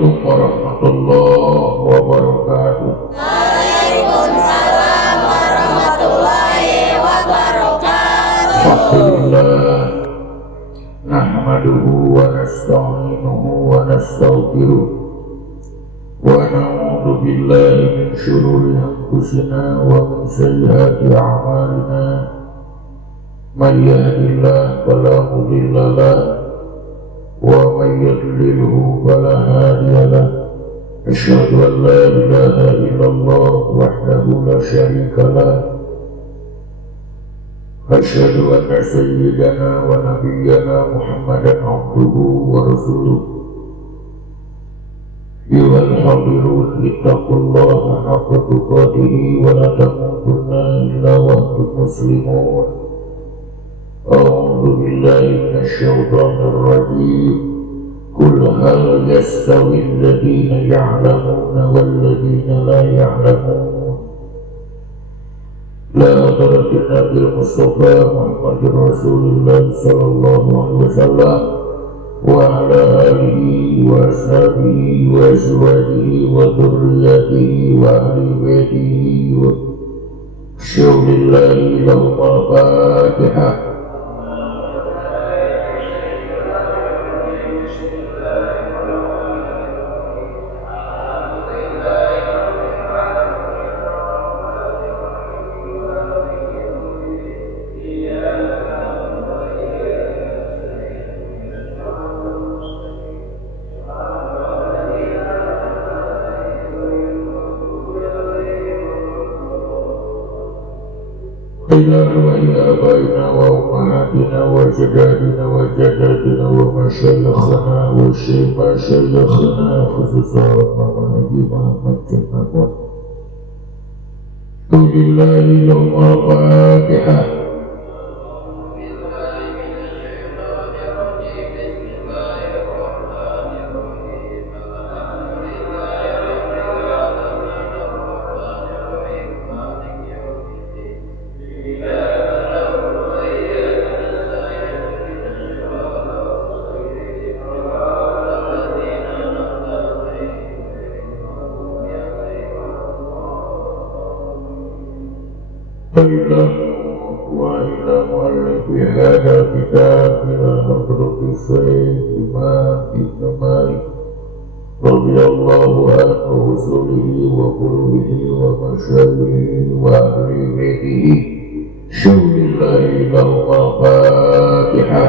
Assalamualaikum warahmatullahi wabarakatuh. Waalaikumsalam warahmatullahi wabarakatuh. Alhamdulillah. Nahmaduhu wa nasta'inuhu wa nastaghfiruh. Wa na'udzu billahi min shururi anfusina wa min sayyiati a'malina. Man yahdihillahu fala mudilla lahu wa man yudlilhu fala hadiya lahu. Asyhadu an la ilaha illallah wahdahu la syarika lahu. Asyhadu anna sayyidana wa nabiyyana Muhammadan abduhu wa rasuluh. Ayyuhal hadirun ittaqullaha haqqa tuqatih wa la tamutunna illa wa antum muslimun. A'udzu billahi minasy syaithanir rajim. Qul hal yastawi alladziina ya'lamuuna wal ladziina la ya'lamuun. La hadratin Nabi Mustafa Muhammad Rasulullah sallallahu alaihi wasallam wa ala alihi wa ashabihi wa azwajihi wa dhurriyyatihi wa ahli baitihi wa syuhdillahi lahum al-Fatihah. إلى آبائنا وأمهاتنا وأجدادنا وجداتنا ومشايخنا ومشايخنا خصوصا محمد محمد جنبه ولله لهم الفاتحة. وإلى مؤلف هذا الكتاب إلى حضرة الشيخ إمام ابن مالك رضي الله عنه ورسوله وقلوبه ومشايخه وأهل بيته شهد الله لهم الفاتحة.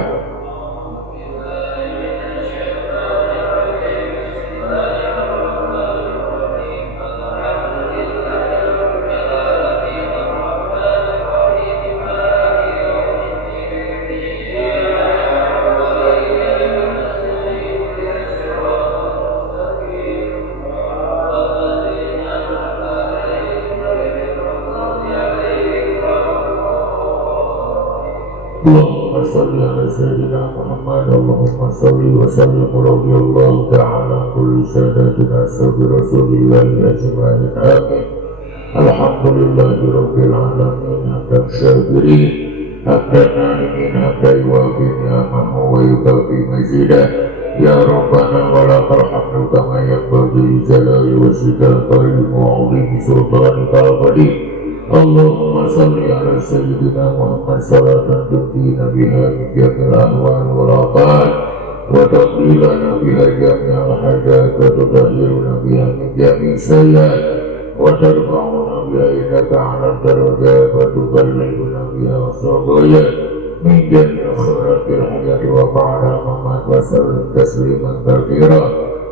اللهم صل على سيدنا محمد. اللهم صل وسلم رضي الله تعالى عن كل ساداتنا أصحاب رسول الله أجمعين آمين. الحمد لله رب العالمين حمدا شاكرين حمدا نائمين حمدا يوافي نعمه ويكافي مزيده. يا ربنا ولك الحمد كما ينبغي لجلال وجهك الكريم وعظيم سلطانك القدير. اللهم صل على سيدنا محمد صلاة تؤتينا بها من جميع الأهوال والآفات وتقضي لنا بها جميع الحاجات وتطهرنا بها من جميع السيئات وترفعنا بها إنك على الدرجات وتبلغنا بها الصبايا من جميع خيرات الحياة وبعد الممات وسلم تسليما كثيرا.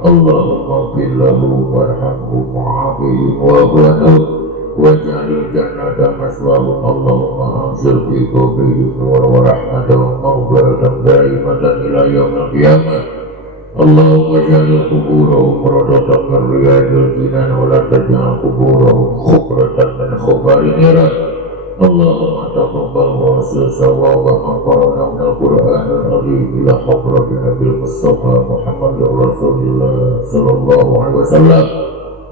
اللهم اغفر له وارحمه وعافه واعف عنه واجعل الجنة مثواه. اللهم انزل في قبره النور ورحمة ومغفرة دائمة إلى يوم القيامة. اللهم اجعل قبورهم روضة من رياض الجنان ولا تجعل قبورهم خفرة من خفر النيران. اللهم تقبل واسع ثواب من قرأنا من القرآن العظيم إلى حضرة النبي المصطفى محمد رسول الله صلى الله عليه وسلم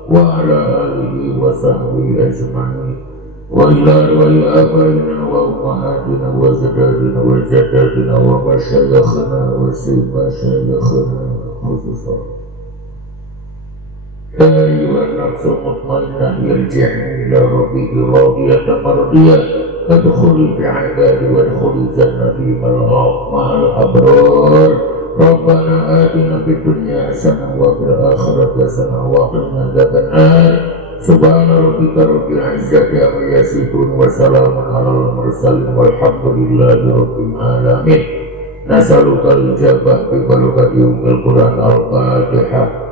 وعلى آله وصحبه أجمعين وإلى آبائنا وأمهاتنا وأجدادنا وجداتنا ومشايخنا وسيد مشايخنا خصوصا أيها النفس المطمئنة ارجعي إلى ربك راضية مرضية فادخلي في عبادي وادخلي جنتي مع الأبرار. ربنا آتنا في الدنيا حسنة وفي الآخرة حسنة وقنا عذاب النار. سبحان ربك رب العزة عما يصفون وسلام على المرسلين والحمد لله رب العالمين. نسألك الإجابة ببركة يوم القرآن. الفاتحة.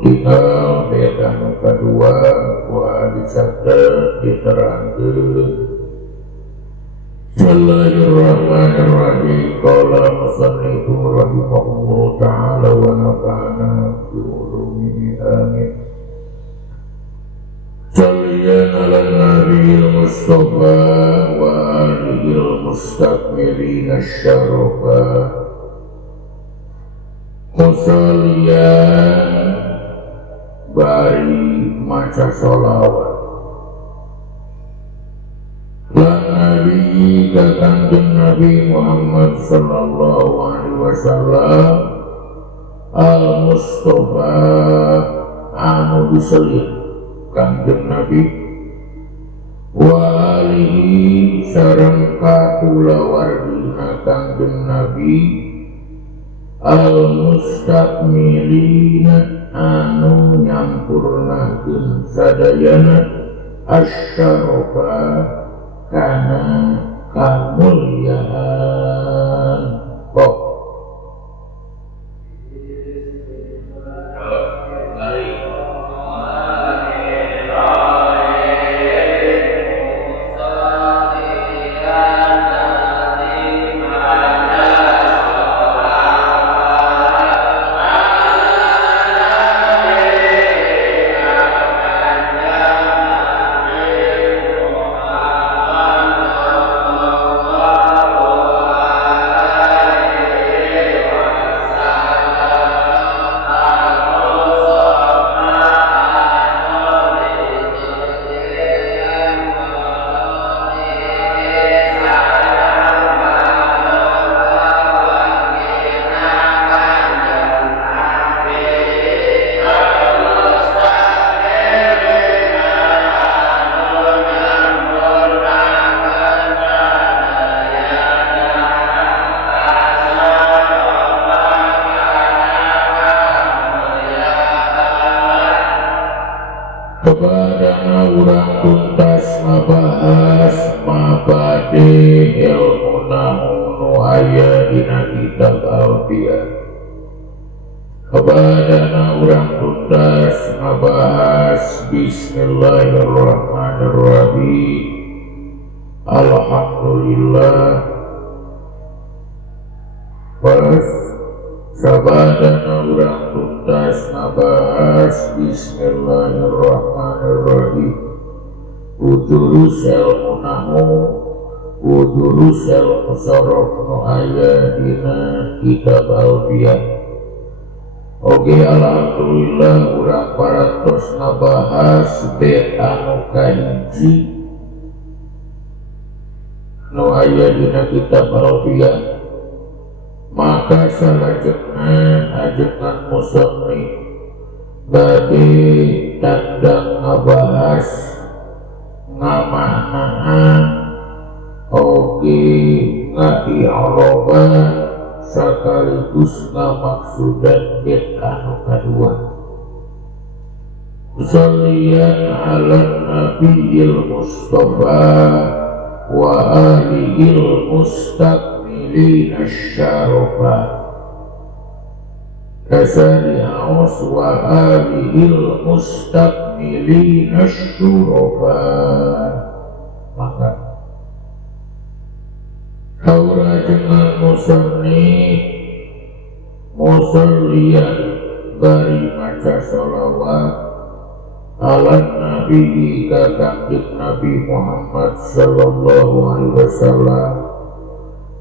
Kita beda kedua dicatat diterangkan. Bismillahirrahmanirrahim. Qala musannifu rahimahullah ta'ala wa nafa'ana bi ulumihi amin. Salliyan ala nabiyil mustafa wa alihil mustakmilina syarafa. Musalliyan bari maca sholawat lan nabi kanjeng Nabi Muhammad sallallahu alaihi wasallam al mustafa anu diselih kanjeng Nabi wa alihi sareng kulawargina kanjeng Nabi al mustakmilina anu nyampurnakeun sadayana asyarafa kana kamulyaan. Kok kepadana urang tuntas ngabahas mabade ilmu nu aya dina kitab Al-Fiyah. Kepadana urang tuntas ngabahas bismillahirrahmanirrahim. Alhamdulillah. Pas sabadana urang tuntas ngabahas bismillahirrahmanirrahim. Udurus ilmu nahu udurus ilmu sorof nu aya dina kitab Al-Fiyah. Oke, alhamdulillah urang parantos ngabahas bait anu kahiji nu aya dina kitab Al-Fiyah. Maka salajengna ajengan musannif bade tandang ngabahas ngamaknaan oge ngai'roban sakaligus ngamaksudan bait anu kadua. Salliyan ala nabiyil mustafa wa alihil mustakmilina syarafa. Kasani awas wa alihil mustakmilina syurafa. Maka haura dengan musannif musalliyan bari maca sholawat ala nabi kakangit Nabi Muhammad sallallahu alaihi wasallam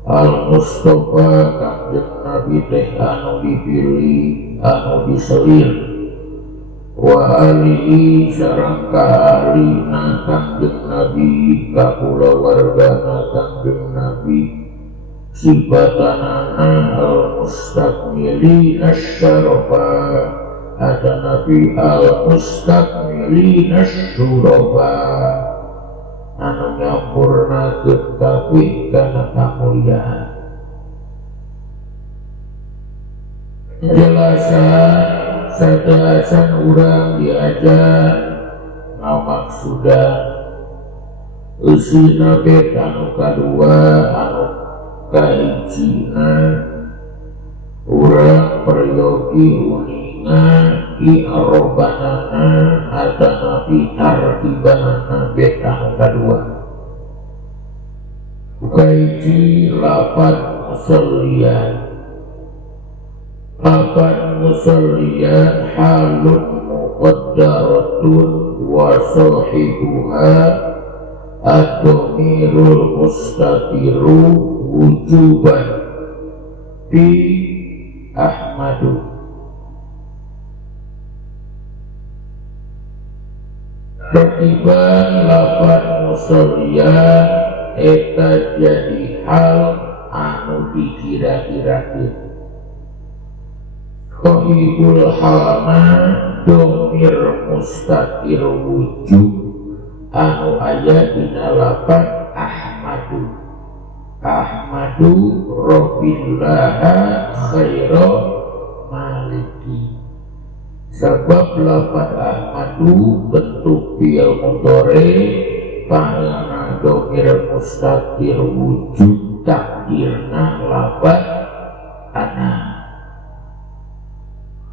al-Mustafa Kangjeng Nabi teh anu dipilih anu diselir wa alihi sareng kaalina Kangjeng Nabi kakulawargana Kangjeng Nabi sifatanana al-mustakmili asyarafa ada Nabi al-mustakmili asyurafa anu nyampurnakeun kabeh kana kamulyaan. Jelasan sadasan urang diajar ngamaksudan eusina bet anu kadua anu kahijina urang peryogi uningan i'robanana ada nabi tartibanana bet anu kadua kahiji lapan musallian halun muqaddaratun wa sahibuha ad-dhamirul mustaqiru wujuban fi Ahmadu. Tertiban lapan musallian eta jadi hal anu dikira-kirakeun. Kohibul halna domir mustaqir wujud anu aya dina lapan Ahmadu. Ahmadu Rabbillaha khaira maliki. Sebab lapan Ahmadu bentuk fi'il mudhari panana domir mustaqir wujud takdirna lapan ana.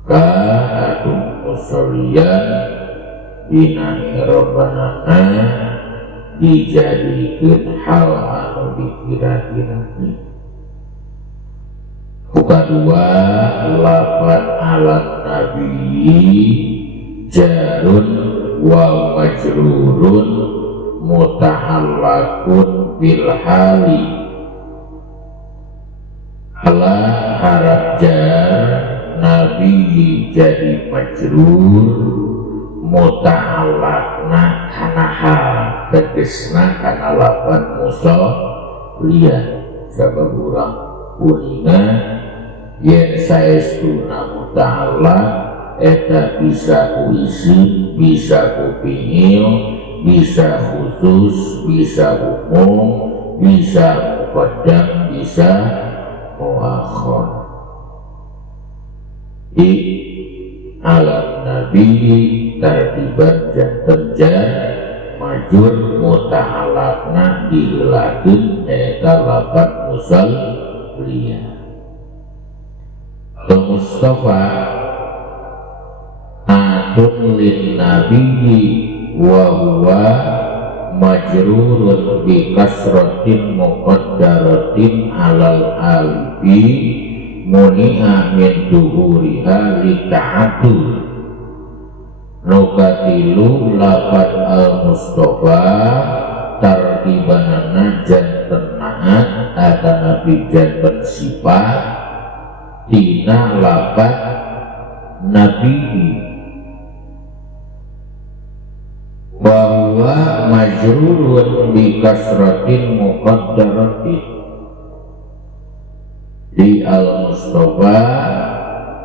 Ka'adun musallian binahi robbanana dijadikeun hal anu dikira-kirakeun. Kadua lapan alat nabi jarun wa majrurun mutahallakun bil hali ala harap jar nabi jadi majrur muta'allaqna kana hal tegesna kana lapan musallian sabab urang kuninga yen saestuna muta'allaq eta bisa kuisi bisa kupingil bisa khusus bisa umum bisa muqaddam bisa muakhir. Di alam nabi tartiban janten jar majur muta'allaqna dilakeun eta lapan musallian. Mustafa atun lin nabiyyi wa huwa majrurun bi kasratin muqaddaratin alal alfi muni'a min duhuriha li ta'atul nukatilu lapat al-Mustafa tartibanana janten naat ada nabi janten sifat tina lapat nabi bahwa majrurun bi kasratin muqaddaratin di al-Mustafa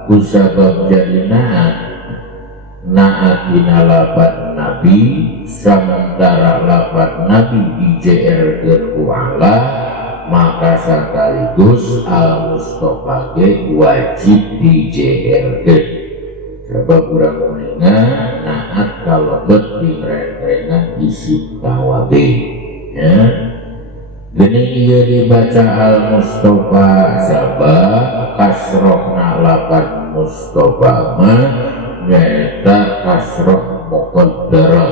kusabab jadi naat dina lapat nabi sementara lapat nabi dijeerkeun ku Allah maka sekaligus al-Mustafa ge wajib dijeerkeun sebab urang kuninga naat kalebet direng-rengan isi tawabe ya. Gini ia dibaca al-Mustafa sabab kasrohna lapan Mustafa mah nyaeta kasroh muqaddarah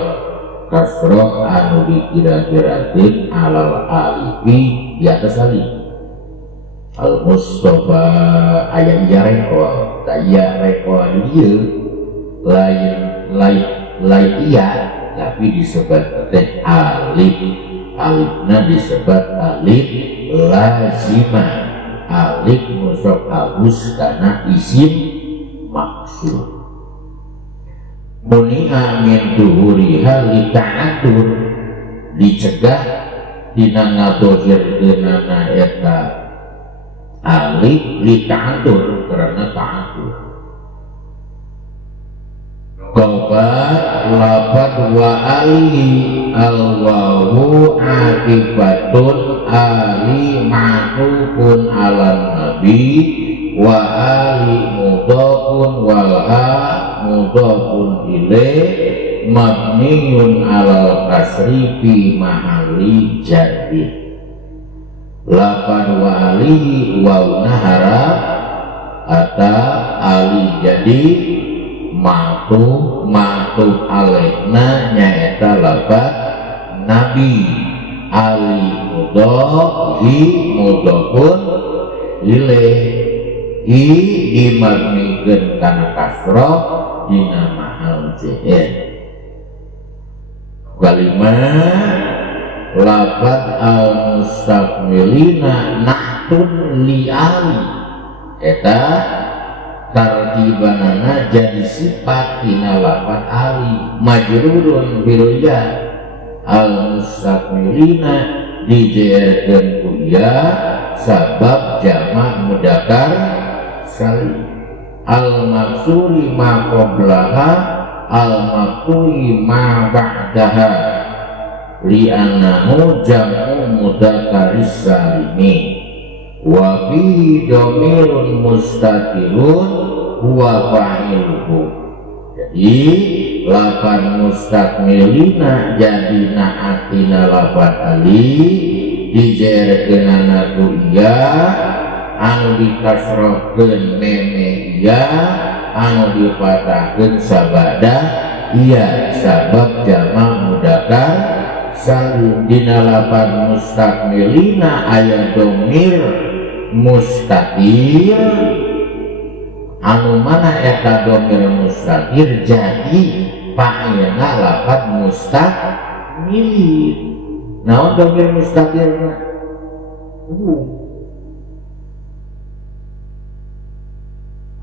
kasroh anu dikira-kirakeun alal alifi di atas alif. Al-Mustafa aya iya reko taya reko dieu lain iya tapi disebut teh alif alifna disebut alif lazimah, alif musok halus karena isim maksud. Muni'a min duhuriha li ta'adur, dicegah dina ngadohirkeunana eta alif li ta'adur karena ta'adur. Qobat lapat wa alihi al-wawu akibatun ali ma'tufun ala nabi wa ali mudhafun wal ha mudhafun ilaih mabniun ala kasri fi mahalli jarri. Lapan wa alihi wa nahara ata ali jadi matuf alaihna nyaeta lapan nabi ali mudhafi mudhafun ilaih i dimabnikeun kana kasrah dina mahal jr. Kalimat lapat al-mustakmilina nahtun li'ali eta tartibanana jadi sifat dina lapat ali majrurun bil ya al-mustakmilina dijerkeun ku ya sabab jamak mudzakkar salim. Al-maksuri ma qablaha al-maktui ma ba'daha li'annahu jam'u mudzakkaris salimi wa fihi dhamirun mustatirun huwa fa'iluhu. Jadi lapan mustakmilina jadi na'atina lapan ali dijerkeunana ku iya anu dikasrohkeun meme iya anu dipatahkeun sabada iya sabab jamak mudzakkar salim. Dina lapan mustakmilina aya dhamir mustatir anu mana eta dhamir mustatir jadi fa'ilna lapan mustakmilin. Naon dhamir mustatirna?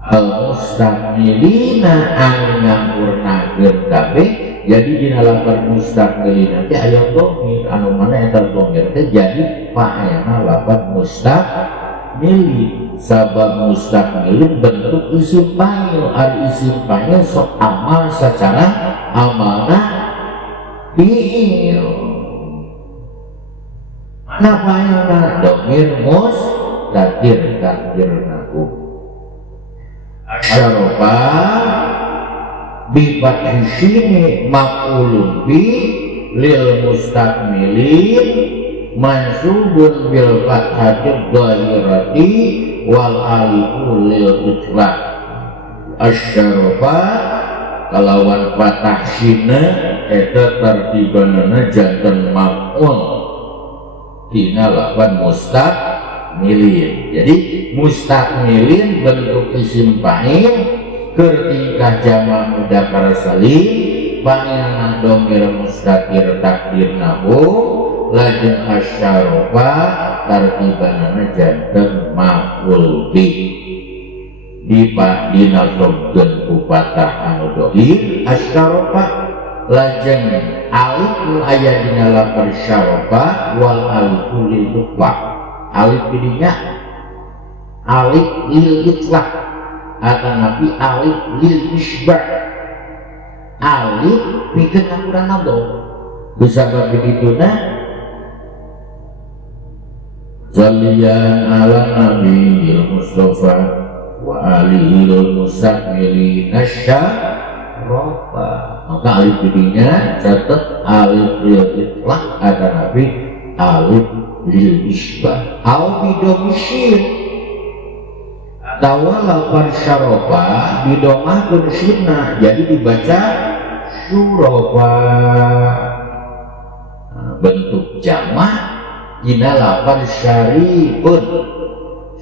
Al-mustakmilina anu nyampurnakeun kabeh jadi dina lapan mustakmilina teh aya dhamir anu mana eta dhamir teh jadi fa'ilna lapan mustakmilin. Sabab mustakmilin bentuk isim fa'il, ari isim fa'il sok amal secara amanah fi'il. Mana fa'ilna dhamir mustatir takdirna asyarofa bi fathi sini maf'ulun bi lil mustakmilin mansubun bil fathati dhahirati wal alifu lil itlaq. Asyarofa kalawan fathah sina eta tartibanana janten maf'ul dina lapan mustakmilin. Jadi mustakmilin bentuk isim fa'il ketika jamak mudzakkar salim fa'ilna dhamir mustatir takdirna lajeng asyarofa tartibanana janten maf'ul bih dinasabkeun ku fathah anu dhahir asyarofa lajeng alif nu aya dina lafaz syarofa wal alifu lil itlaq. Alif didinya alif lil itlaq atau nabi alif lil isbah. Alif pikeun akuran nado bisa begitu nah Zaliyan ala nabiyil mustafa wa alihil mustakmili nasyarofa. Maka alif didinya catat alif lil itlaq atau nabi alif lil isbah au bidomisir tawalapan syarofa bidomahkeun sirna jadi dibaca syurofa. Bentuk jamak dina lapan syarifun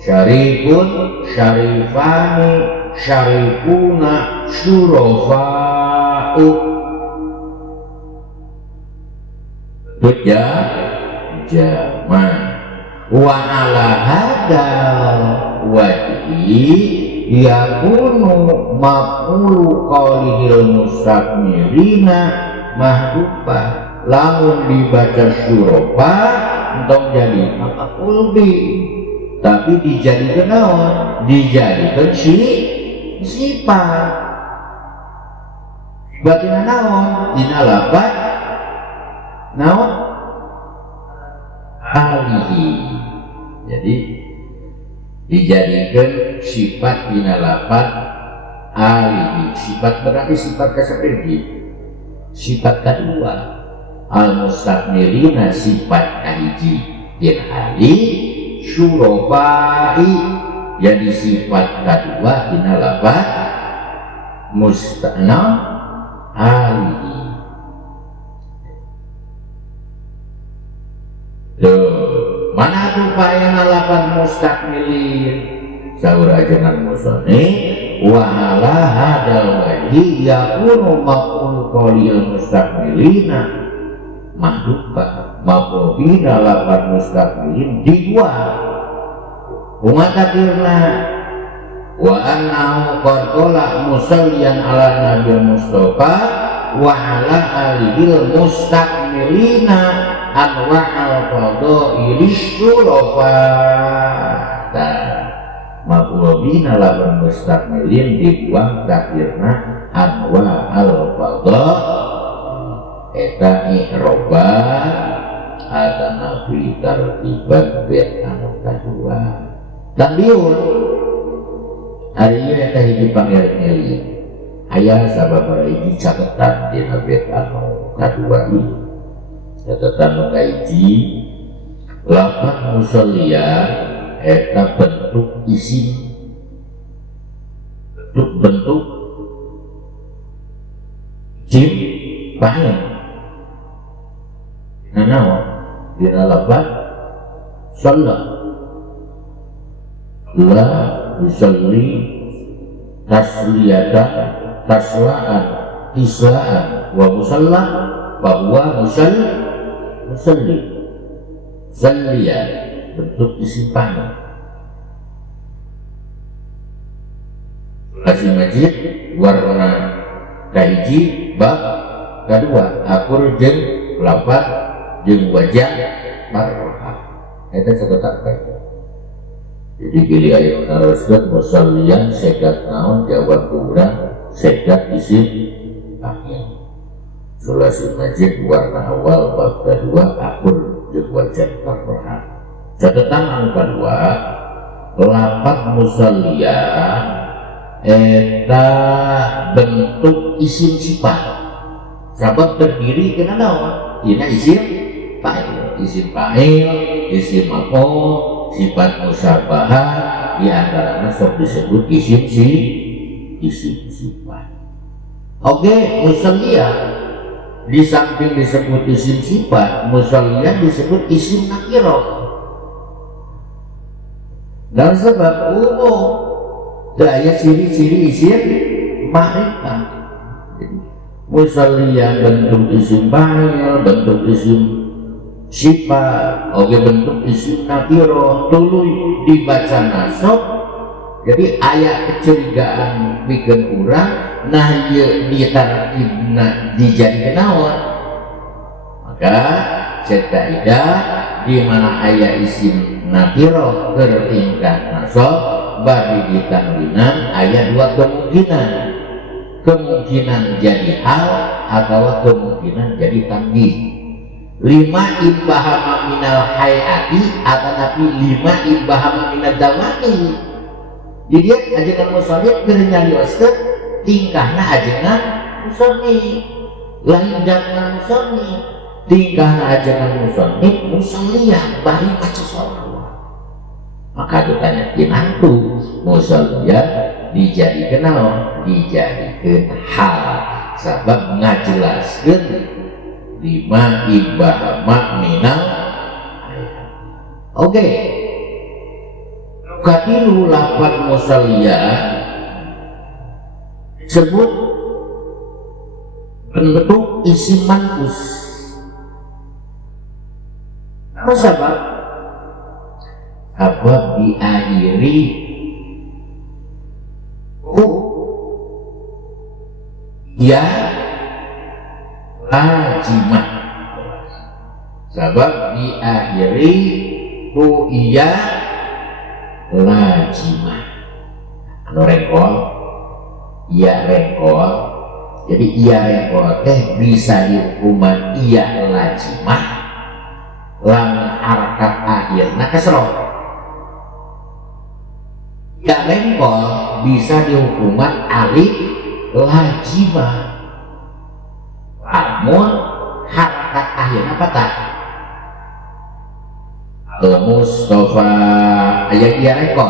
syarifun syarifani syarifuna syurofa'u. Betul ya. jama wa ala hadal wajhi yakunu maf'ulu qawlihil mustakmirina mahdufa. Lamun dibaca syurofa untuk jadi maf'ul bi, tapi dijadikan naon? Dijadikan sifat. Batina naon? Dina lafaz naon? Alihi. Jadi dijadikan sifat dina lafaz alihi. Sifat berarti sifat kasapeji. Sifat kedua al-mustakmirina sifat kahiji din ali syurofai, jadi sifat kedua dina lafaz musta'na alihi. Tuh, mana tuh payana lafaz mustakmilin saur ajengan musoni wa ala hadal wajhi yakunu maf'ul qawlil mustakmilina mahdufa. Maf'ul bina lafaz mustakmilin di dua umat akhirna wa annahu qala musalliyan ala nabi mustafa wa ala alihil mustakmilina anwa al-fadha'il syurofa. Maf'ul bina lafaz mustakmilin dibuang akhirna anwa al-fadha' eta i'roba atana fi tartibat bet anu kadua. Tanbiun ari ieu eta hiji pangeling-eling aya sababaraha hiji catetan dina bet anu kadua ieu. Catetan nu kahiji lafaz musalliya eta bentuk isim, bentuk jim fa'il. Nanawa dina lafaz shalla la yusalli tasliyatan taslaan islaan wa musalla bahwa musalli salliya bentuk isim fa'il. Kasih majid warna kahiji bab kedua akur jeung lafaz jeung wajah marroha eta catetan bae. Jadi pilih aya naroskeun musalliyan segat naon jawab kurang segat isim fa'il. Sulasi majid warna awal bab kedua akur jeung wajah marroha. Catetan anu kedua lafaz musalliya eta bentuk isim sifat sabab terdiri kena naon? Dina isim fa'il, isim fa'il, isim maf'ul, sifat musyabahah di antaranya sok disebut isim sifat. Oke, musalliyah di samping disebut isim sifat, musalliyah disebut isim nakirah. Dan sebab umum daya ciri-ciri isim ma'rifah. Musalliyah bentuk isim fa'il, bentuk isim sifat, oke bentuk isim nakirah tuluy dibaca nasab. Jadi ayat kecurigaan bikin urang nah ieu ditartibna dijadikeun naon? Maka cek kaidah di mana ayat isim nakirah keur tingkat nasab bari ditanwinan aya dua kemungkinan jadi hal atau kemungkinan jadi tanwin. 5 imbahama minal hayati atau nabi 5 imbahama minal dawani. Jadi ajengan musallih keur nyarioskeun tingkahna ajengan musallih lain jangan musallih, tingkahna ajengan musallih musalliyah bari maca sholawat. Maka ditanya kinantu musalliyah dijadikeun naon? Dijadikeun hal sabab ngajelaskeun 5 imbahama minal hayati. Oke. Katilu lafaz musalliyah sebut bentuk isim manqus. Sebab apa diakhiri ya lazimah. Sebab diakhiri iya lazimah. Anu rengkol, iya rengkol. Jadi iya rengkol teh bisa dihukuman iya lazimah. Lamun harakat akhirna kasroh. Iya rengkol bisa dihukuman alif lazimah. Lamun harakat akhirna apa tak? Mustafa ayat iya rengkol.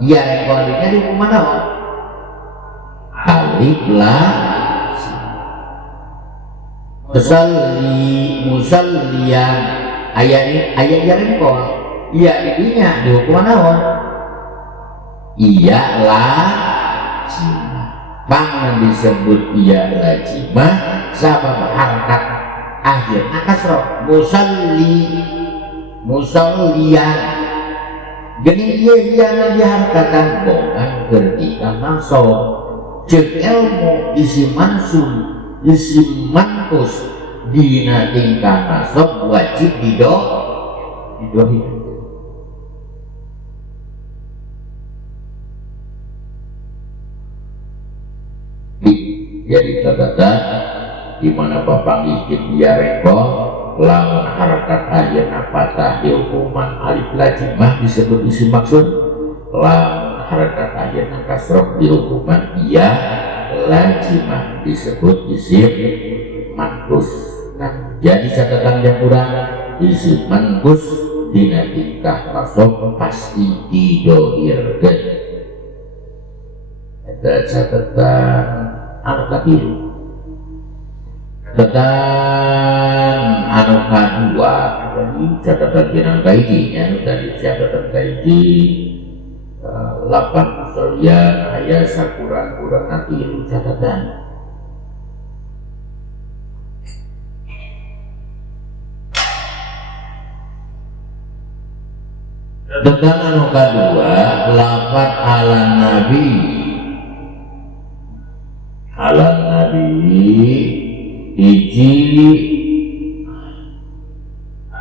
Iya rengkol ini dihukuman apa? Alif lazimah. Musalliyan ayat iya rengkol. Iya ininya dihukuman apa? Iya lazimah. Pangan disebut iya lazimah sabab harakat akhir kasroh musalliyan geni iya diharkakan bokan ketika masuk cek ilmu isi mankus dina tingkah masuk wajib didohi. Jadi catatan di mana bapak izin dia rekor lawan harakat ayeuna patah dihukuman alif lazimah disebut isim maksud, lawan harakat ayeuna kasroh dihukuman iya lazimah disebut isim mankus. Nah, jadi catatan yang kurang isim mankus dina tingkah masuk pasti didohirkeun. Ada catatan anu katilu. Catatan anu kadua, jadi catatan jenang kaidinya dari catatan kaidi 8 usulian aya sakurang-kurang nanti catatan. Catatan anu kadua lafaz ala nabi hiji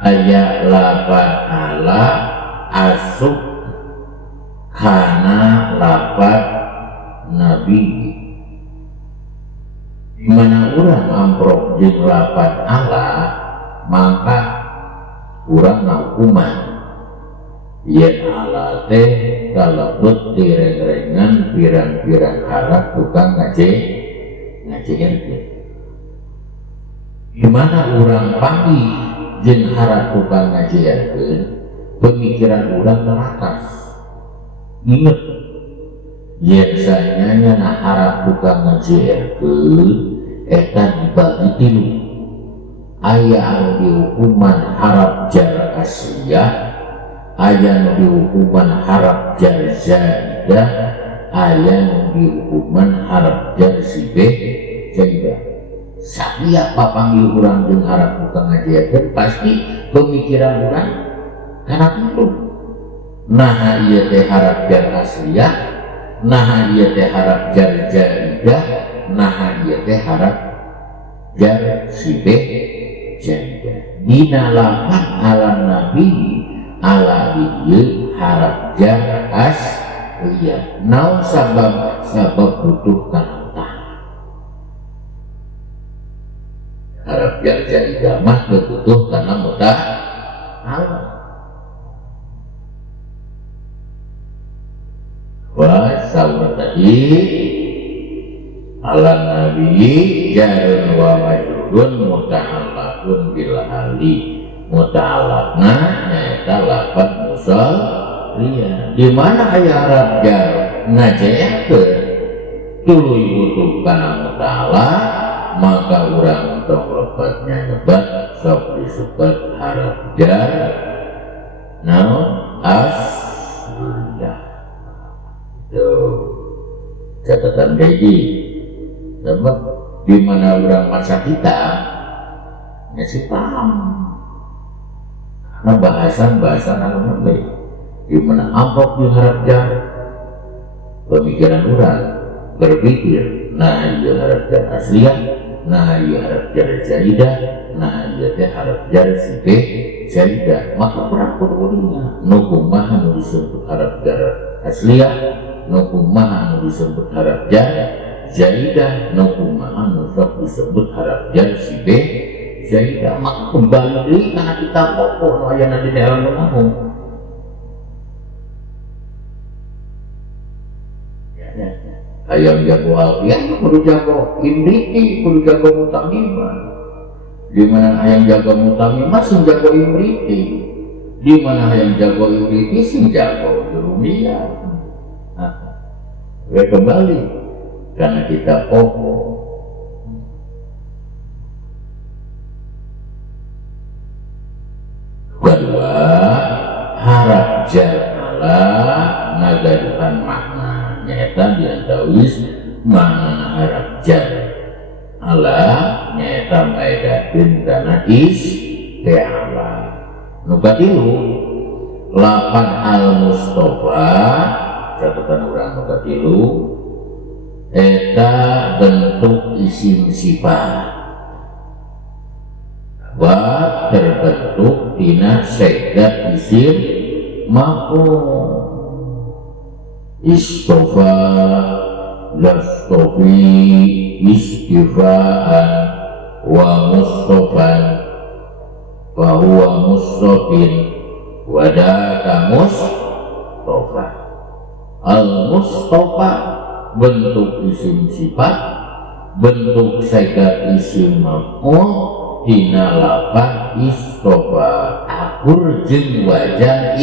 aya lafaz ala asuk kana lafaz nabi, dimana urang amprok jeung lafaz ala maka urang hukuman yen ala teh kalebet direng-rengan pirang-pirang harap tukang ngajengeun. Dimana orang panggil jeung harap tukang ngajengeun pemikiran orang teratas. Ingat biasanya nyana harap tukang ngajengeun eta dibagi tilu. Aya anu dihukuman harap jar asliyah, aya anu dihukuman harap jar zaidah, aya anu dihukuman harap jar sibeh zaidah. Siapa panggil orang jeung harap tukang ngajengeun pasti pemikiran orang karena itu. Nah ieu teh harap jar asliyah, nah ieu teh harap jar zaidah, nah ieu teh harap jar sibeh zaidah. Dina lafaz ala nabi ala ieu harap jar asliyah. Naon sabab butuh kana harap jar zaidah mah butuh kana mudah Allah. Wa saur tadi ala nabi jarun wa majrurun muta'allaqun bil hali. Muta'allaqna nyaeta lafaz musalliyah. Di mana aya harap jar ngajengeun tuluy butuh kana muta'allaq maka urang tong lafaznya nyebat sok disebut harap jar naon asliyah. Catatan gaji sebab di mana orang masa kita ngasih paham Nah bahasan anu baik gimana amplop yang harap jar pemikiran orang berpikir nah iya harap jar asliah, nah iya harap jar jaidah, nah iya teh harap jar sipe jaidah, maka perang-perangnya nukumaha nu disebut harap jar asliah, nukumaha nu disebut harap jar jaidah, nukumaha nu disebut harap jar sipe jaidah, maka kembali deui kana kita pokok nu aya di dalam nahu. Hayang jago alfiah kudu jago imriti, kudu jago mutamimah. Di mana hayang jago mutamimah sing jago imriti, di mana hayang jago imriti sing jago jurumiyah. Nah, kembali karena kita pokok. Kedua, harap jalala ngagaduhan makna nyata diantawis makna harap jar Allah nyata maedakeun kana isti'ala. Nu katilu lapan al-mustofa catatan urang nu katilu eta bentuk isim sifat wa terbentuk tina sedat isim maf'ul. Istofa lastofi istifaan wa mustofan wa huwa mustofin wadaka mustofa. Al-mustofa bentuk isim sifat, bentuk segat isim maf'ul tina lapan istofa akur jeung wajan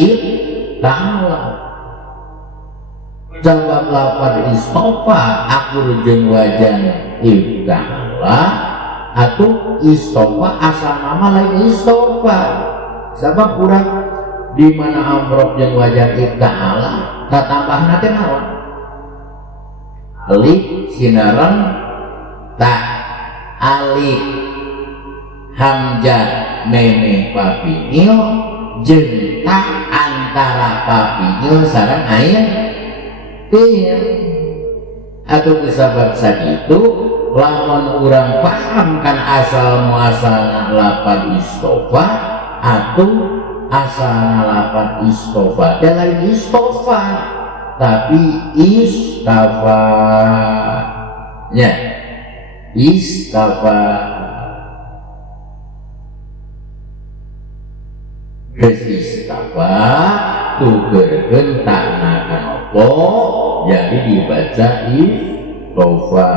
ta'ala. Jawab lapan istofa akur jeung wajan ta'ala atau istofa asal nama lain istofa. Sabab kurang di mana amrok jeung wajan ta'ala tatambahna teh naon? Alif sinaran ta alif hamzah meme papinil jeung ta antara papinil sareng aya iya. Atau kesabab sakitu lamun urang paham kan asal muasalna lapan istofa atau asalna lapan istofa teh lain istofa tapi istafa nya istafa istafa tukeurkeun takna kanopo jadi dibaca istofa.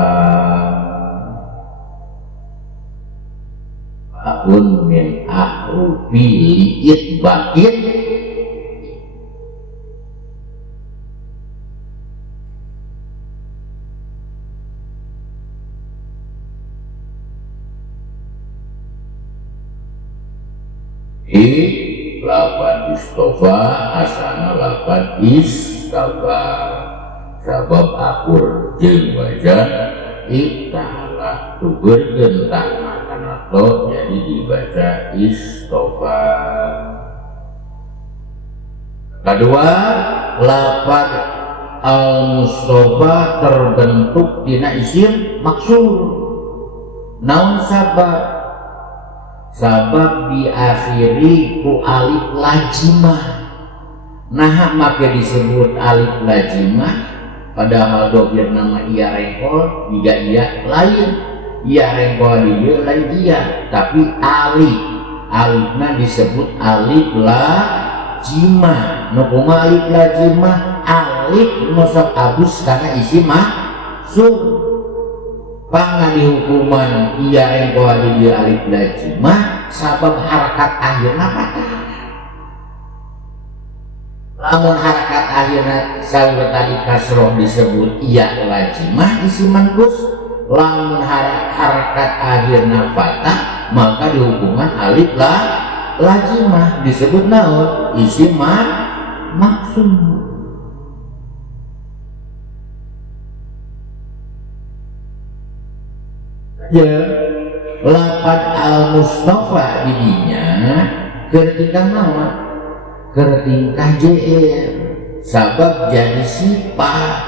Akun min ahrufi li'it bakit lapan istofa asana lapan istafa sabab akur jeung wajan ta'ala tugeurkeun takna kana to jadi dibaca istofa. Kedua, lapan al-mustofa terbentuk dina isim maksur. Naon sabab? Sabab diakhiri ku alif lajimah. Nah make disebut alif lajimah padahal dokir nama iya rengkol juga iya lain. Iya rengkol dia lain iya tapi alifna disebut alif lajimah. Nukuma alif lajimah alif nusok abus karena isi maksur. Pangna di hukuman iya rengkol dia alif lajimah sabab harakat akhirna patah. Lamun harakat akhirna saur tadi kasroh disebut iya lajimah isim manqus. Lamun harakat akhirna patah maka di hukuman alif lajimah disebut naon isim maksum. Ya, lapan al-mustofa dirinya ketika nawa ketika JR sabab jadi sifat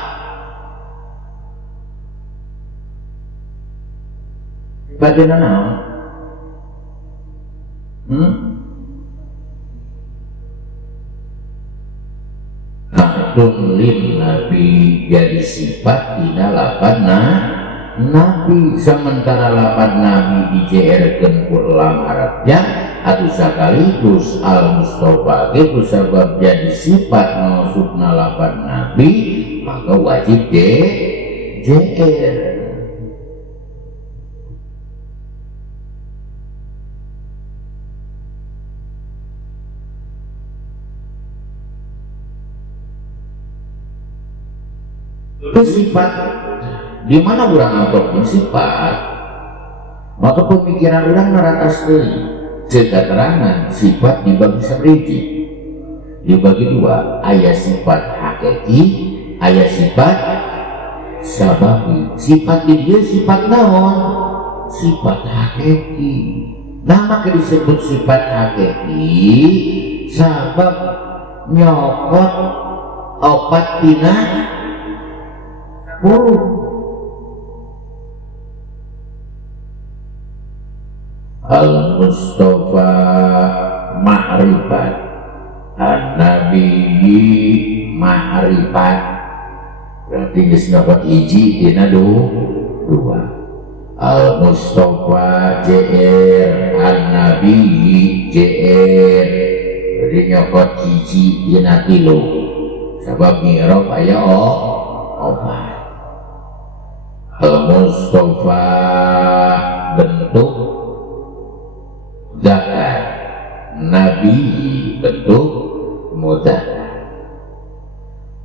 badan nawa Maklum Nabi jadi sifat tina lapan Nabi sementara lapan Nabi dijeerkeun ku elang Arabnya atau sekaligus al-Mustafa itu sebab jadi sifat maksudna lapan Nabi maka wajib JR. Sifat di mana orang ataupun sifat maka pemikiran orang naratas keterangan sifat dibagi seperti dibagi dua, ayat sifat hakiki ayat sifat sababi. Sifat dia sifat naon? Sifat hakiki. Nama disebut sifat hakiki sabab nyokot opat tina Al-Mustafa ma'rifat An-Nabi ma'rifat berarti disebut iji dina dua. Al-Mustafa JR An-Nabi JR jadi nyokot iji dina tilu sebab mi'rab aya opat. Al-Mustafa bentuk zakar, Nabi bentuk mudzakkar.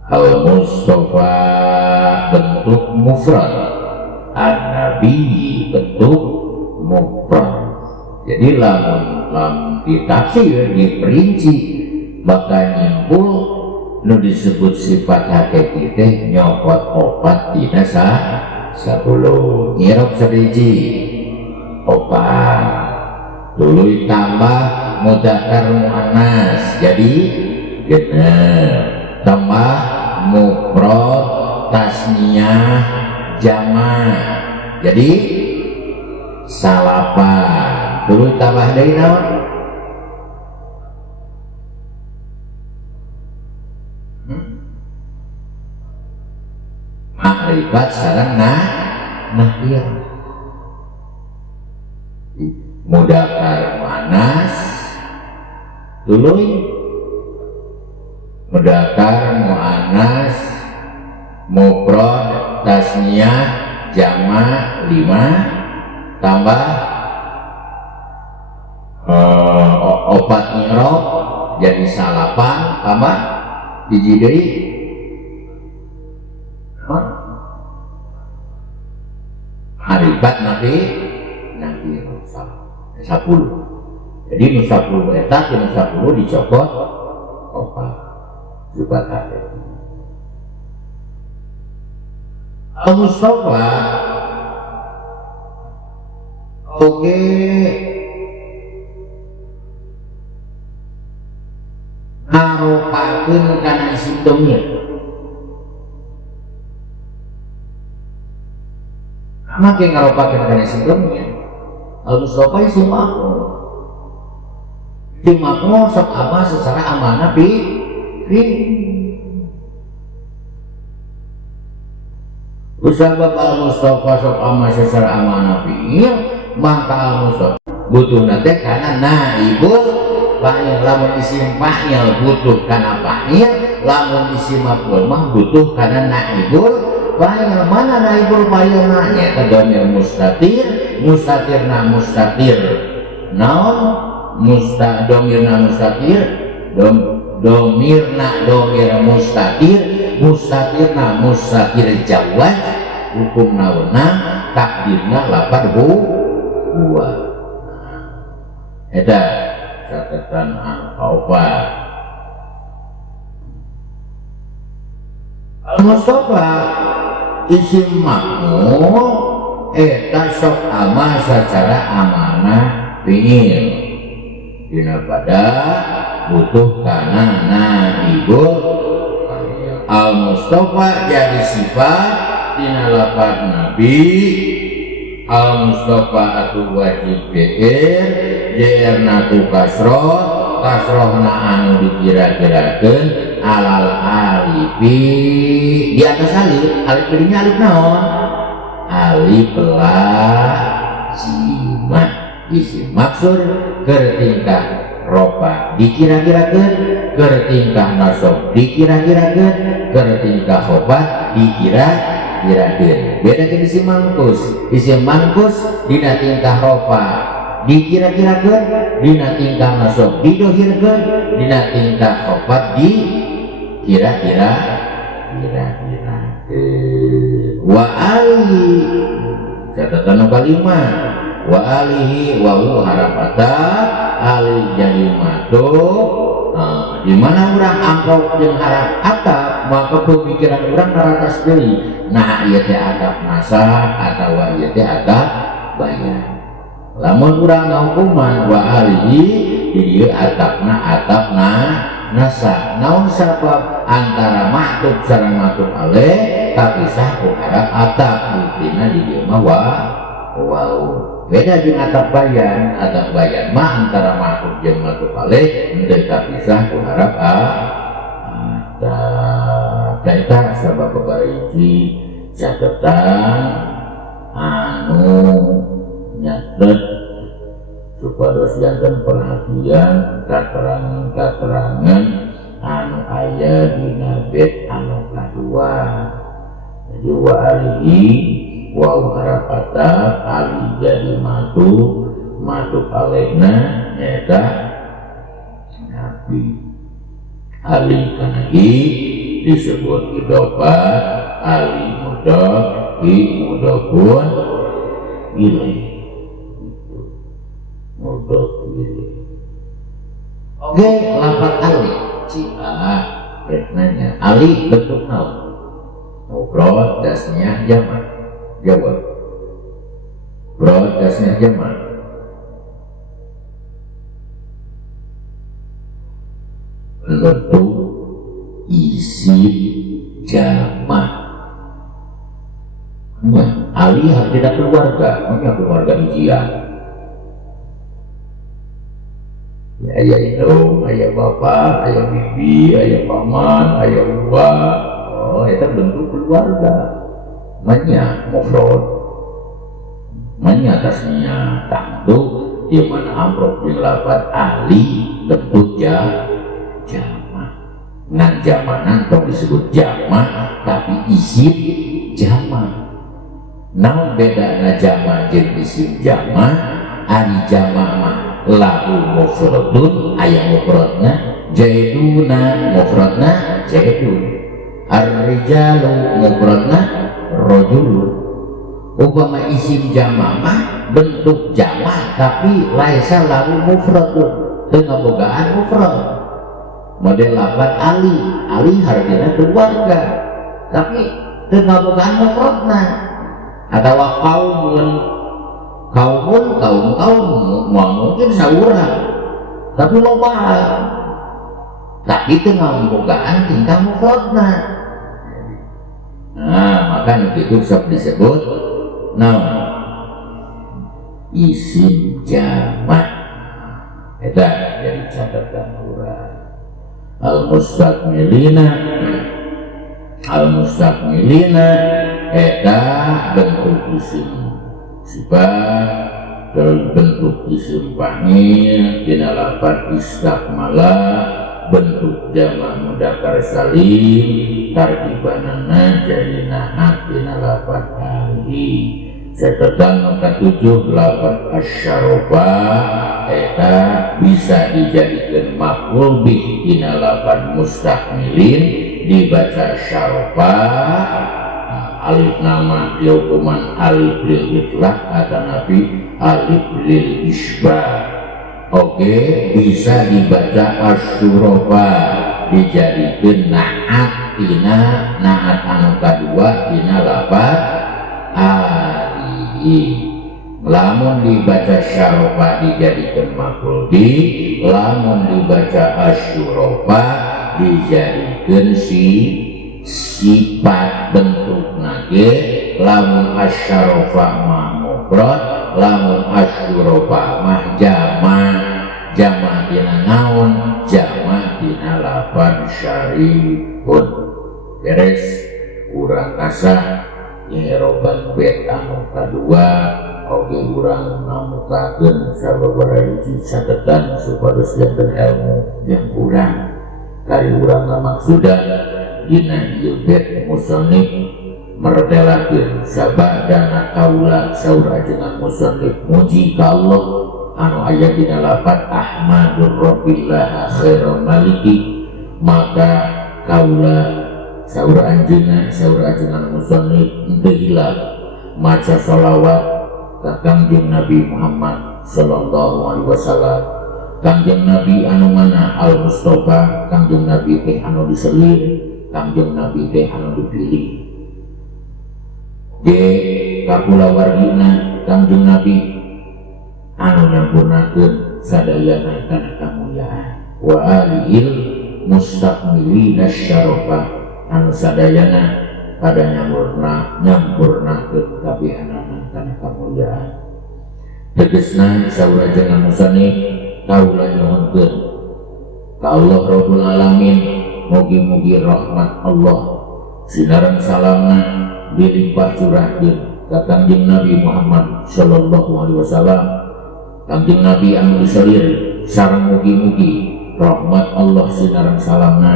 Al-Mustafa bentuk mufrad, An-Nabi bentuk mufrad. Jadi lamun ditafsir diperinci bakal nyimpul nu disebut sifat hakiki teh nyokot opat dina sabuluh nyirok sadiji opat dulu tambah mudzakkar muannas jadi genep tambah mufrad tasniyah jamak jadi salapan dulu tambah deui naon makrifat sareng nakir mudzakkar muannas tuluy mudzakkar muannas mufrad tasniyah jamak 5 tambah opat i'rab jadi salapan tambah hiji deui makrifat nanti 10. Jadi nu 10 eta ke nu 10 dicopot opat sifat hakiki. Al-Mustafa oke ngarupakeun kana isim dhamir. Makin ngarupakeun kana isim dhamir. Al-Mustafa isim makmur. Isim makmur sok ama secara amanah fi Usabab al-Mustafa sok ama secara amanah fi maka al-Mustafa butuh nate karena naibul fa'il. Lamun isim fa'il butuh karena fa'il, lamun isim maf'ul mah butuh karena naibul fa'il. Mana naibul fa'il nya dhamir mustatir, mustatirna mustatir naon domirna mustatir domirna domir mustatir mustatirna mustatir jawaz hukum nauna takdirna lapan huwa eta catatan apa Al-Mustafa isim makmur eta sok ama secara amanah fi'il dina pada butuh kana naibul al Mustafa jadi sifat dina lafaz nabi al Mustafa atu wajib jr natu kasroh na anu dikira-kirakeun alal alifi di atas alif ini alif naon alif lazimah isim maksud kertingkah ropa dikira-kirakeun kertingkah nasab dikira-kirakeun kertingkah khobar dikira-kirakeun beda ke isim mangkus dina tingkah ropa dikira-kirakeun dina tingkah nasab didohirkeun dina tingkah khobar dikira-kirakeun wa alihi catatan kalimat wa alihi wa hu harapata ali jadi matu di mana urang angkot jeung harap atap maka pemikiran urang karatas deui nah ieu teh atap nasa atawa ieu teh atap bayan lamun urang ngaukuman wa alihi di dieu atapna nasa naon sabab antara maktub sareng maktub aleh kapisah ku harap atap buktina di dieu mah wau beda jeung atap bayan mah antara maktub jeung maktub aleh teu kapisah ku harap atap eta sabab babariji catetan anu nyatet supados janten perhatian katerangan anu aya dina bait anu kadua jadi wa alihi wa harapata ali jadi matu alehna nyaeta nabi ali kana disebut idofat ali mudhof mudhofun ilaih oke lafaz ali nanya ali bentuk naon mufrad tasniah jamak jawab mufrad tasniah jamak bentuk isim jamak ali tidak keluarga keluarga ujian ayah indung, ayah bapak, ayah bibi, ayah paman, ayah uang itu bentuk keluarga manya mufrad manya tasnya tangdu di mana amrok di lafaz ali bentuk jamak ngan jamanan tong disebut jamak tapi isim jamak naon bedana jamak jeung isim jamak ari jamak mah lahu mufradun aya mufradna jaiduna mufradna jaidun ar-rijalu mufradna rajulun upama isim jamak mah bentuk jamak tapi laisa lahu mufradun teu ngabogaan mufrad model lafaz ali hartina keluarga tapi teu ngabogaan mufradna atawa kaum mungkin saurang tapi loba tapi itu ngomongkan tingkah mufradna nah maka itu sok disebut isim jamak eta jadi catatan urang al-mustakmilina eta bentuk isim sifat bentuk isim fa'il dina lafaz istakmala bentuk jamak mudzakkar salim tarkibanana jadi naat dina lafaz ali catatan nomor 7 lafaz asyarafa eta bisa dijadikan maf'ul bih dina lafaz mustakmilin dibaca syarafa alif nama hukuman alif lil itlaq atau nabi alif lil isbah oke bisa dibaca asyurafa dijadikan naat tina naat anu kadua tina lafaz ali lamun dibaca syarofa dijadikan maf'ul bi, lamun dibaca asyurofa dijadikan sifat bentuk nage, lamun asyarofa mah mufrad, lamun asyurofa mah jama dina naon, jama dina lapan syarifun. Beres urang asa nyeroban bet anu kadua oge urang namukakeun sababaraha hiji catatan supados janten ilmu yang kurang kari urang maksudna dina ieu bet musannif mertelakeun sabadana kaula saur ajengan musannif muji ka Allah anu aya dina lafaz ahmadur rabbillah khairal maliki, maka kaula saur ajengan musannif teu hilap maca shalawat ka Kangjeng Nabi Muhammad sallallahu alaihi wasallam. Kangjeng Nabi anu mana al Mustafa, Kangjeng Nabi teh anu diselir, Kangjeng Nabi teh anu dipilih. Ge kapulawardina Kangjeng Nabi anu nyampurnakeun sadayana kana kamulyaan wa alihil mustaqmilina syarafah anu sadayana pada nyampurnakeun kabihanana kana kamulyaan. Tegesna saurajangan musannif kaula nyuhunkeun ka Allah Rabbul Alamin mugi-mugi rahmat Allah sinaran salamna dilimpah curahkeun ka Kangjeng Nabi Muhammad sallallahu alaihi wasallam. Kangjeng Nabi anu diselir sareng mugi-mugi rahmat Allah sinaran salamna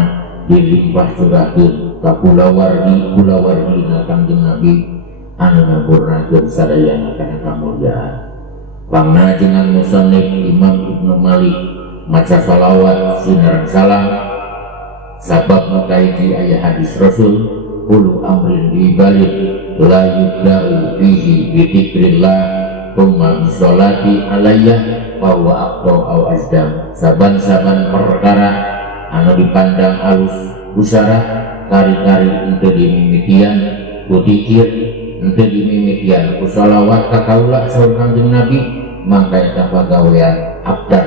dilimpah curahkeun ka kulawardi Kangjeng Nabi anu nyampurnakeun sadayana kana kamulyaan. Pangna jengan musannif Imam Ibnu Malik maca shalawat sinaran salam sabab makaiji aya hadis Rasul ulu amrin bibalik la yubda'u bihi bidzikrillah thumma bisolati alayya wa huwa aqta au azdam. Saban-saban perkara anu dipandang alus busara kari-kari ente dimimitian ku dzikir, ente dimimitian ku shalawat ka kaula saur Kangjeng Nabi, mangka eta pagawean abdar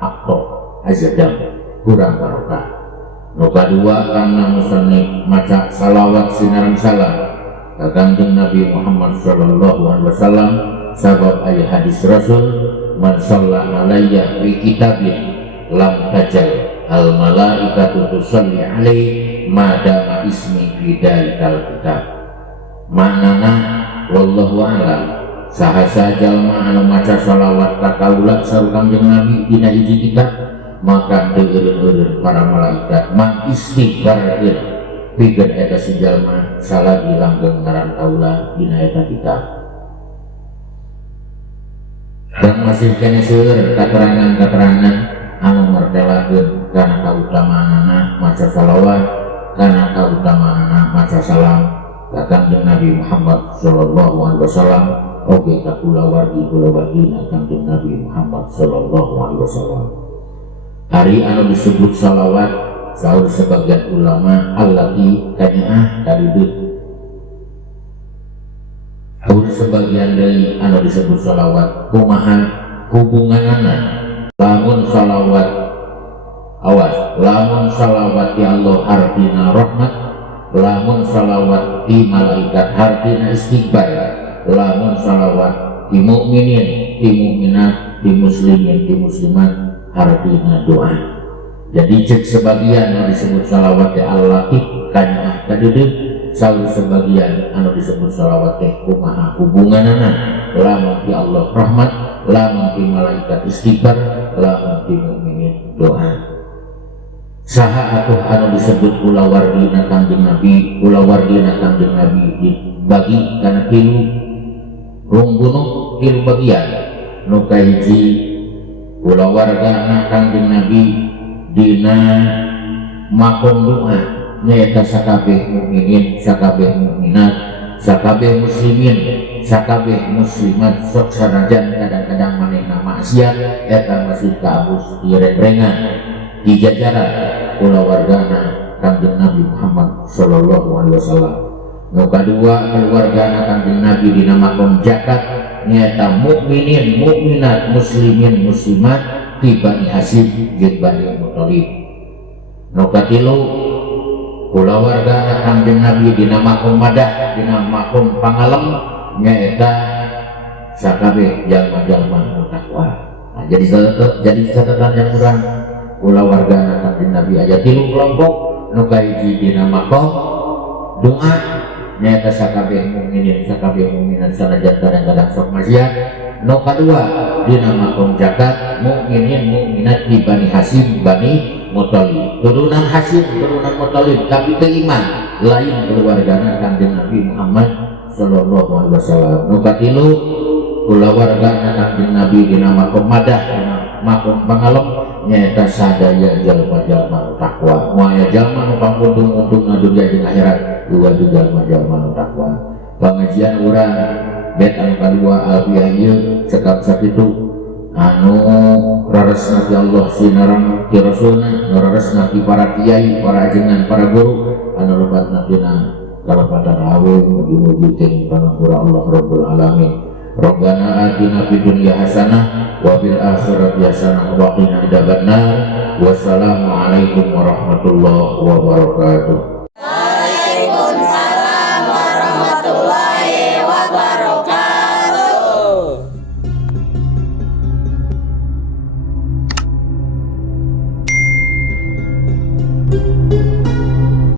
aqta azdam kurang barokah. Nu kadua kana musannif maca shalawat sinaran salam ka Kangjeng Nabi Muhammad sallallahu alaihi wasallam sabab aya hadis Rasul man shalla alayya fi kitabin lam tajal al malaikatu tusalli alaihi madama ismi fi dalikal kitab. Manana wallahu a'lam sahasa jalma anu maca shalawat ka kaula saur Kangjeng Nabi dina hiji kitab maka teu eureun para malaikat mang istighfarkeun pikeun eta si jalma salagi langgeng ngaran kaula dina eta kitab. Dan masih kene seueur katerangan-katerangan anu mertelakeun kana kautamaanna maca shalawat, kana kautamaanna maca salam ka Kangjeng Nabi Muhammad sallallahu alaihi wasallam oge ka kulawardi-kulawardi Kangjeng Nabi Muhammad sallallahu alaihi wasallam. Hari anu disebut shalawat saur sebagian ulama allati kanyaah kadideuk. Saur sebagian dari anu disebut shalawat kumaha hubunganana. Lamun shalawat awas, lamun shalawat ya Allah artina rahmat, lamun shalawat di malaikat artina istighfar, lamun shalawat di mukminin, di mukminat, di muslimin, di muslimat artina doa. Jadi cek sebagian anu disebut shalawat ya Allah kanyaah kadideuk, saur sebagian anu disebut shalawat teh kumaha hubunganana, lamun di Allah rahmat, lamun di malaikat istighfar, lamun di mukminin doa. Saha atuh anu disebut kulawardi Kangjeng Nabi, kulawardi Kangjeng Nabi dibagi kana tilu runggunung tilu bagian. Nu kahiji kulawargana Kangjeng Nabi dina makom doa nyaeta sakabeh mukminin, sakabeh mukminat, sakabeh muslimin, sakabeh muslimat sok sanajan kadang-kadang manehna maksiat eta masih kaabus dirembrengan di jajaran kulawargana Kangjeng Nabi Muhammad sallallahu alaihi wasallam. Nu kadua keluargana Kangjeng Nabi dina makom zakat nyata mukminin mukminat muslimin muslimat ti Bani Hasyim jeung Bani Muthalib. Nu katilu kulawargana Kangjeng Nabi dina makom madah dina makom pangalem nyaeta sakabeh jalma-jalma nu takwa. Nah, jadi catatan yang urang kulawargana Kangjeng Nabi aya 3 kelompok. Nu kahiji dina makom doa nyaeta sakabeh mukminin sakabeh mukminat sanajan kadang-kadang sok maksiat. Nu kadua dina makom zakat mukminin mukminat di Bani Hasyim Bani Muthalib, turunan Hasyim turunan Muthalib tapi teu iman lain keluargana Kangjeng Nabi Muhammad sallallahu alaihi wasallam. Nu katilu kulawargana Kangjeng Nabi dina makom madah dina makom pangalem nyaeta sadaya jalma-jalma takwa. Moal jalma nu pangundung-undungna dunya jeung akhirat dua jalma-jalma nu takwa. Pengajian urang bet anu kadua alfiah ieu cekap sakitu anu raresna ti Allah sinarang ti Rasulna, nu raresna ti para kiai, para ajengan, para guru anu lebatna dina kalepatan hawe mugi-mugi teh pangampura Allah Rabbul Alamin. Rabbana atina fid dunya hasanah wa fil akhirati hasanah wa qina adzabannar. Wassalamu alaikum warahmatullahi wabarakatuh.